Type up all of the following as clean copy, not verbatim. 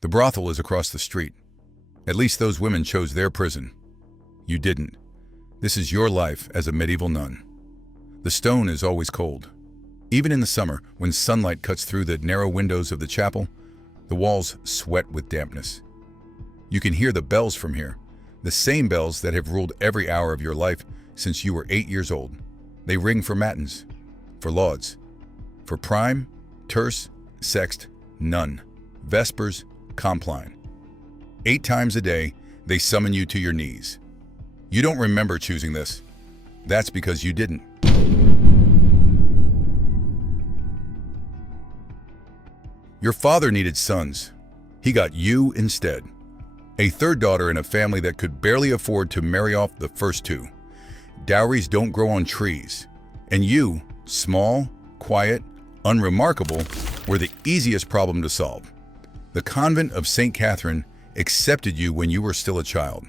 The brothel is across the street. At least those women chose their prison. You didn't. This is your life as a medieval nun. The stone is always cold. Even in the summer, when sunlight cuts through the narrow windows of the chapel, the walls sweat with dampness. You can hear the bells from here, the same bells that have ruled every hour of your life since you were 8 years old. They ring for matins, for lauds, for prime, terce, sext, nun, vespers, compline. 8 times a day, they summon you to your knees. You don't remember choosing this. That's because you didn't. Your father needed sons. He got you instead. A third daughter in a family that could barely afford to marry off the first 2. Dowries don't grow on trees. And you, small, quiet, unremarkable, were the easiest problem to solve. The convent of St. Catherine accepted you when you were still a child.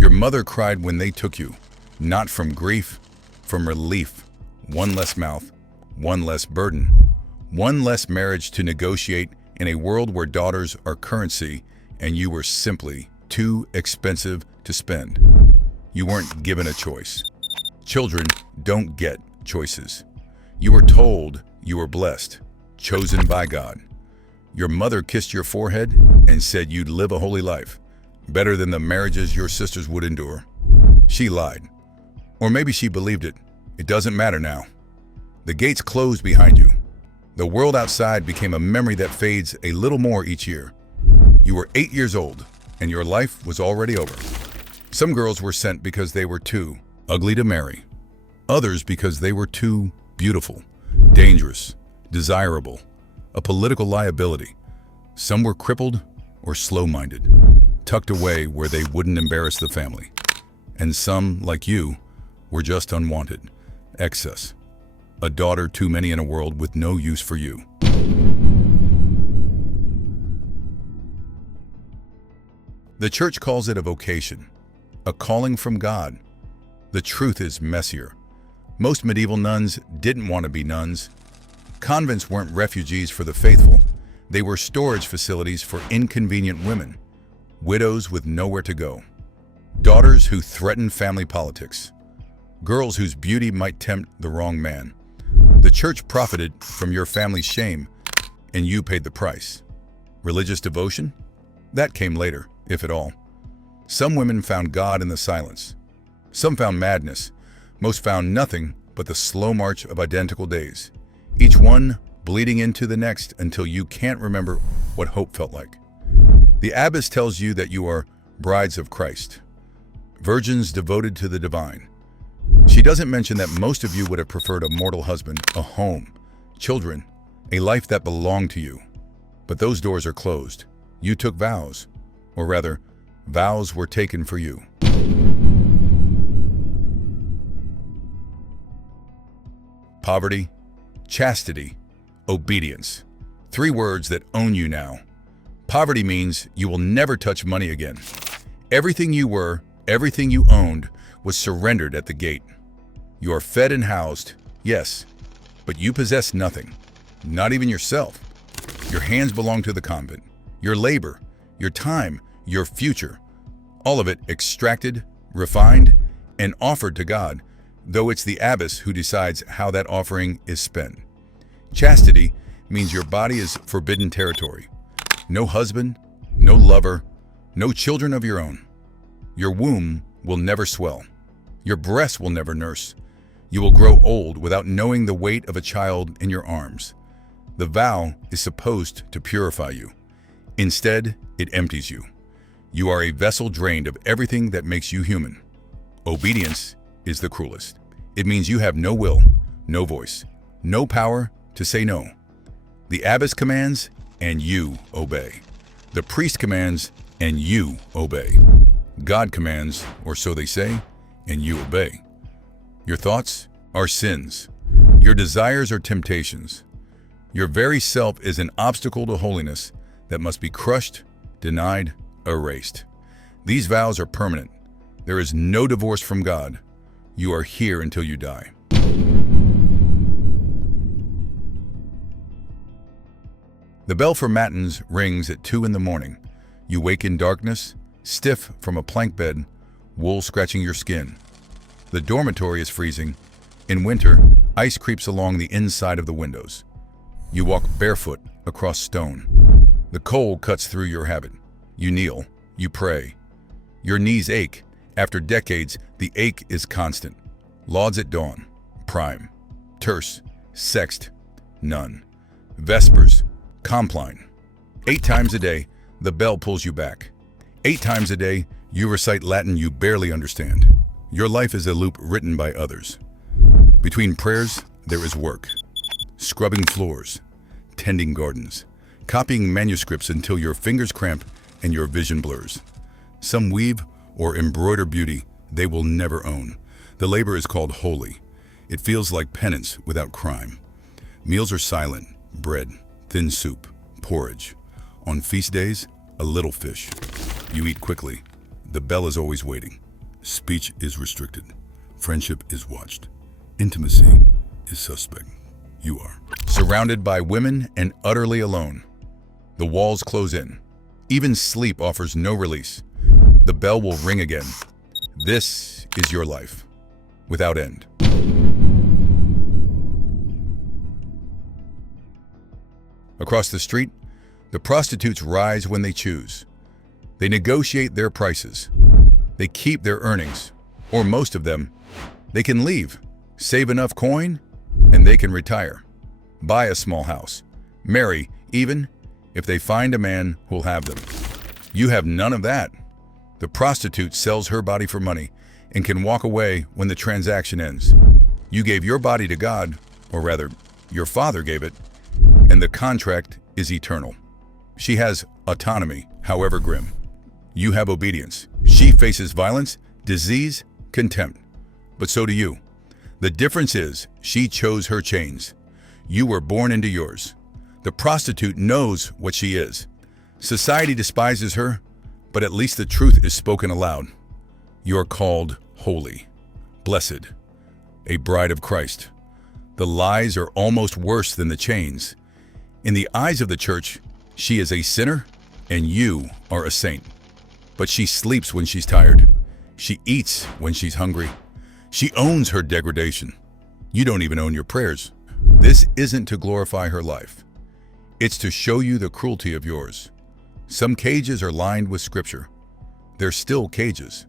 Your mother cried when they took you, not from grief, from relief. One less mouth, one less burden, one less marriage to negotiate in a world where daughters are currency and you were simply too expensive to spend. You weren't given a choice. Children don't get choices. You were told you were blessed, chosen by God. Your mother kissed your forehead and said you'd live a holy life, better than the marriages your sisters would endure. She lied. Or maybe she believed it. It doesn't matter now. The gates closed behind you. The world outside became a memory that fades a little more each year. You were 8 years old, and your life was already over. Some girls were sent because they were too ugly to marry. Others because they were too beautiful, dangerous, desirable, a political liability. Some were crippled or slow-minded, tucked away where they wouldn't embarrass the family. And some, like you, were just unwanted, excess. A daughter too many in a world with no use for you. The church calls it a vocation, a calling from God. The truth is messier. Most medieval nuns didn't want to be nuns. Convents weren't refugees for the faithful. They were storage facilities for inconvenient women, widows with nowhere to go, daughters who threatened family politics, girls whose beauty might tempt the wrong man. The church profited from your family's shame, and you paid the price. Religious devotion? That came later, if at all. Some women found God in the silence. Some found madness. Most found nothing but the slow march of identical days, each one bleeding into the next until you can't remember what hope felt like. The abbess tells you that you are brides of Christ, virgins devoted to the divine. She doesn't mention that most of you would have preferred a mortal husband, a home, children, a life that belonged to you. But those doors are closed. You took vows, or rather, vows were taken for you. Poverty, chastity, obedience. 3 words that own you now. Poverty means you will never touch money again. Everything you were, everything you owned, was surrendered at the gate. You are fed and housed, yes, but you possess nothing, not even yourself. Your hands belong to the convent, your labor, your time, your future, all of it extracted, refined, and offered to God, though it's the abbess who decides how that offering is spent. Chastity means your body is forbidden territory. No husband, no lover, no children of your own. Your womb will never swell. Your breast will never nurse. You will grow old without knowing the weight of a child in your arms. The vow is supposed to purify you. Instead, it empties you. You are a vessel drained of everything that makes you human. Obedience is the cruelest. It means you have no will, no voice, no power to say no. The abbess commands, and you obey. The priest commands, and you obey. God commands, or so they say, and you obey. Your thoughts are sins. Your desires are temptations. Your very self is an obstacle to holiness that must be crushed, denied, erased. These vows are permanent. There is no divorce from God. You are here until you die. The bell for matins rings at 2 in the morning. You wake in darkness, stiff from a plank bed, wool scratching your skin. The dormitory is freezing. In winter, ice creeps along the inside of the windows. You walk barefoot across stone. The cold cuts through your habit. You kneel, you pray. Your knees ache. After decades, the ache is constant. Lauds at dawn, prime, terce, sext, nun, vespers, compline. 8 times a day, the bell pulls you back. 8 times a day, you recite Latin you barely understand. Your life is a loop written by others. Between prayers, there is work. Scrubbing floors, tending gardens, copying manuscripts until your fingers cramp and your vision blurs. Some weave or embroider beauty they will never own. The labor is called holy. It feels like penance without crime. Meals are silent, bread, thin soup, porridge. On feast days, a little fish. You eat quickly. The bell is always waiting. Speech is restricted. Friendship is watched. Intimacy is suspect. You are surrounded by women and utterly alone. The walls close in. Even sleep offers no release. The bell will ring again. This is your life, without end. Across the street, the prostitutes rise when they choose. They negotiate their prices. They keep their earnings, or most of them. They can leave, save enough coin, and they can retire. Buy a small house. Marry, even if they find a man who'll have them. You have none of that. The prostitute sells her body for money and can walk away when the transaction ends. You gave your body to God, or rather, your Father gave it, and the contract is eternal. She has autonomy, however grim. You have obedience. She faces violence, disease, contempt. But so do you. The difference is, she chose her chains. You were born into yours. The prostitute knows what she is. Society despises her, but at least the truth is spoken aloud. You are called holy, blessed, a bride of Christ. The lies are almost worse than the chains. In the eyes of the church, she is a sinner and you are a saint. But she sleeps when she's tired. She eats when she's hungry. She owns her degradation. You don't even own your prayers. This isn't to glorify her life. It's to show you the cruelty of yours. Some cages are lined with scripture. They're still cages.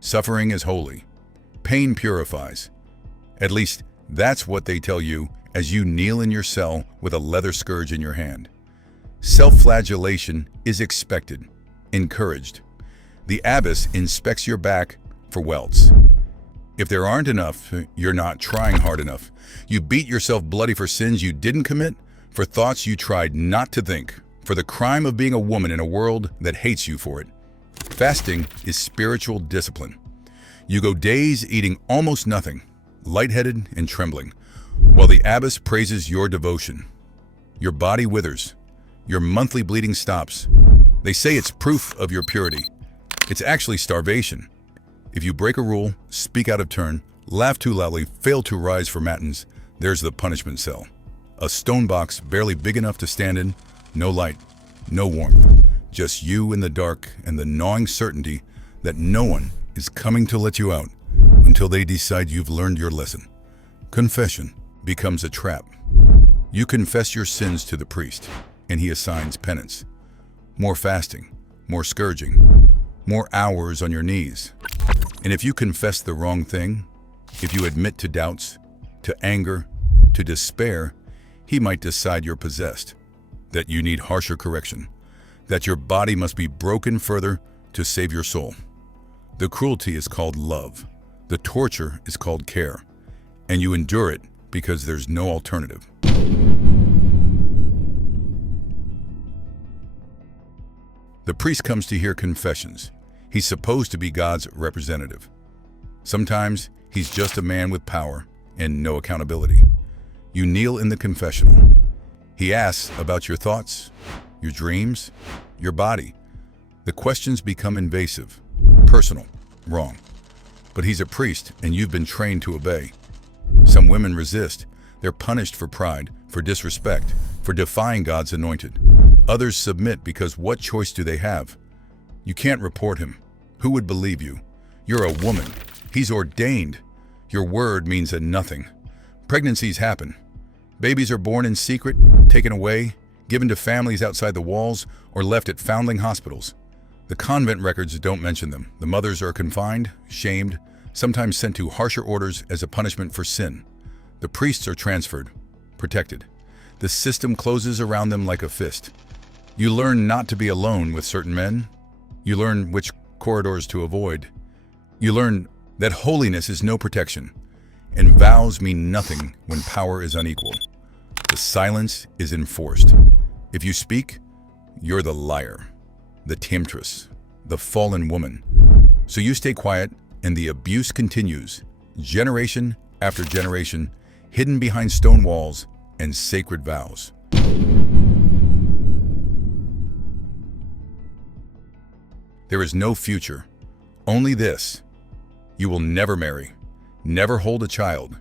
Suffering is holy. Pain purifies. At least that's what they tell you as you kneel in your cell with a leather scourge in your hand. Self-flagellation is expected, encouraged. The abbess inspects your back for welts. If there aren't enough, you're not trying hard enough. You beat yourself bloody for sins you didn't commit, for thoughts you tried not to think, for the crime of being a woman in a world that hates you for it. Fasting is spiritual discipline. You go days eating almost nothing, lightheaded and trembling, while the abbess praises your devotion. Your body withers. Your monthly bleeding stops. They say it's proof of your purity. It's actually starvation. If you break a rule, speak out of turn, laugh too loudly, fail to rise for matins, there's the punishment cell. A stone box barely big enough to stand in, no light, no warmth, just you in the dark and the gnawing certainty that no one is coming to let you out until they decide you've learned your lesson. Confession becomes a trap. You confess your sins to the priest, and he assigns penance. More fasting, more scourging, more hours on your knees. And if you confess the wrong thing, if you admit to doubts, to anger, to despair, he might decide you're possessed, that you need harsher correction, that your body must be broken further to save your soul. The cruelty is called love. The torture is called care. And you endure it because there's no alternative. The priest comes to hear confessions. He's supposed to be God's representative. Sometimes he's just a man with power and no accountability. You kneel in the confessional. He asks about your thoughts, your dreams, your body. The questions become invasive, personal, wrong. But he's a priest and you've been trained to obey. Some women resist. They're punished for pride, for disrespect, for defying God's anointed. Others submit because what choice do they have? You can't report him. Who would believe you? You're a woman. He's ordained. Your word means nothing. Pregnancies happen. Babies are born in secret, taken away, given to families outside the walls, or left at foundling hospitals. The convent records don't mention them. The mothers are confined, shamed, sometimes sent to harsher orders as a punishment for sin. The priests are transferred, protected. The system closes around them like a fist. You learn not to be alone with certain men. You learn which corridors to avoid. You learn that holiness is no protection, and vows mean nothing when power is unequal. The silence is enforced. If you speak, you're the liar, the temptress, the fallen woman. So you stay quiet, and the abuse continues, generation after generation, hidden behind stone walls and sacred vows. There is no future, only this. You will never marry, never hold a child,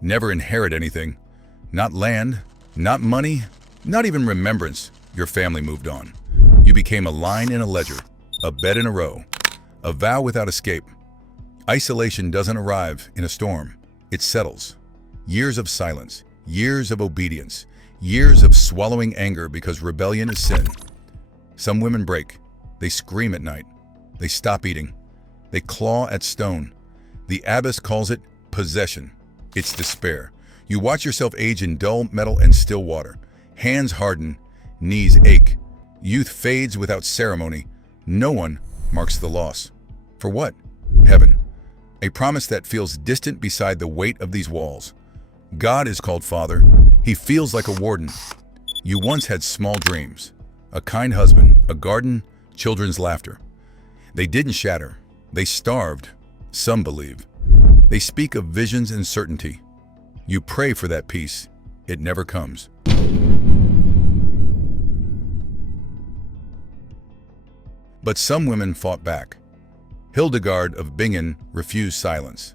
never inherit anything, not land, not money, not even remembrance. Your family moved on. You became a line in a ledger, a bed in a row, a vow without escape. Isolation doesn't arrive in a storm, it settles. Years of silence, years of obedience, years of swallowing anger because rebellion is sin. Some women break. They scream at night. They stop eating. They claw at stone. The abbess calls it possession. It's despair. You watch yourself age in dull metal and still water. Hands harden, knees ache. Youth fades without ceremony. No one marks the loss. For what? Heaven. A promise that feels distant beside the weight of these walls. God is called Father. He feels like a warden. You once had small dreams. A kind husband, a garden, children's laughter. They didn't shatter. They starved. Some believe. They speak of visions and certainty. You pray for that peace. It never comes. But some women fought back. Hildegard of Bingen refused silence.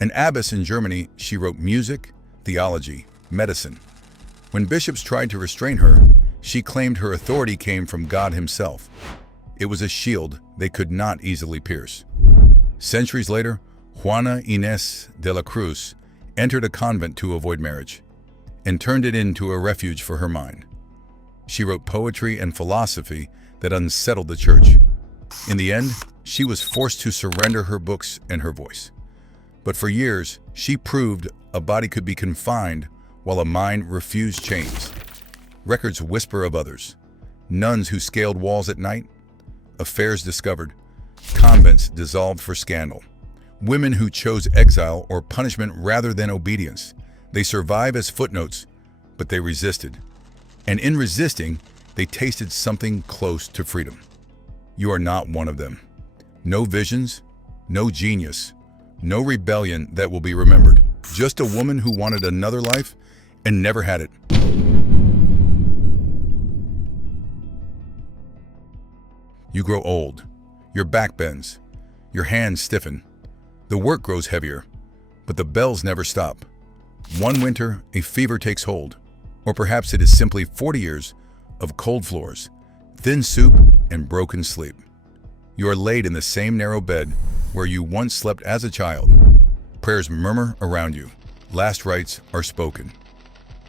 An abbess in Germany, she wrote music, theology, medicine. When bishops tried to restrain her, she claimed her authority came from God himself. It was a shield they could not easily pierce. Centuries later, Juana Inés de la Cruz entered a convent to avoid marriage and turned it into a refuge for her mind. She wrote poetry and philosophy that unsettled the church. In the end, she was forced to surrender her books and her voice. But for years, she proved a body could be confined while a mind refused chains. Records whisper of others. Nuns who scaled walls at night, affairs discovered, convents dissolved for scandal. Women who chose exile or punishment rather than obedience. They survive as footnotes, but they resisted. And in resisting, they tasted something close to freedom. You are not one of them. No visions, no genius, no rebellion that will be remembered. Just a woman who wanted another life and never had it. You grow old. Your back bends. Your hands stiffen. The work grows heavier, but the bells never stop. One winter, a fever takes hold. Or perhaps it is simply 40 years of cold floors, thin soup, and broken sleep. You are laid in the same narrow bed where you once slept as a child. Prayers murmur around you. Last rites are spoken.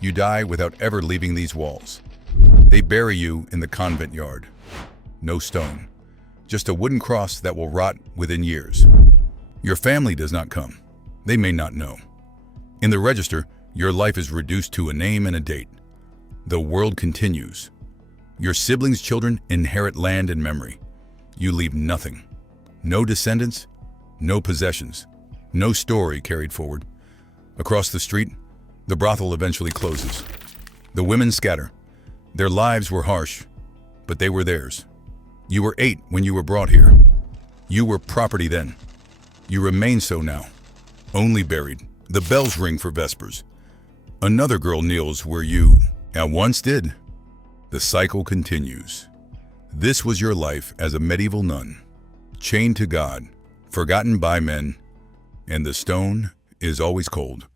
You die without ever leaving these walls. They bury you in the convent yard. No stone, just a wooden cross that will rot within years. Your family does not come. They may not know. In the register, your life is reduced to a name and a date. The world continues. Your siblings' children inherit land and memory. You leave nothing. No descendants, no possessions, no story carried forward. Across the street, the brothel eventually closes. The women scatter. Their lives were harsh, but they were theirs. You were 8 when you were brought here. You were property then. You remain so now, only buried. The bells ring for vespers. Another girl kneels where you at once did. The cycle continues. This was your life as a medieval nun, chained to God, forgotten by men, and the stone is always cold.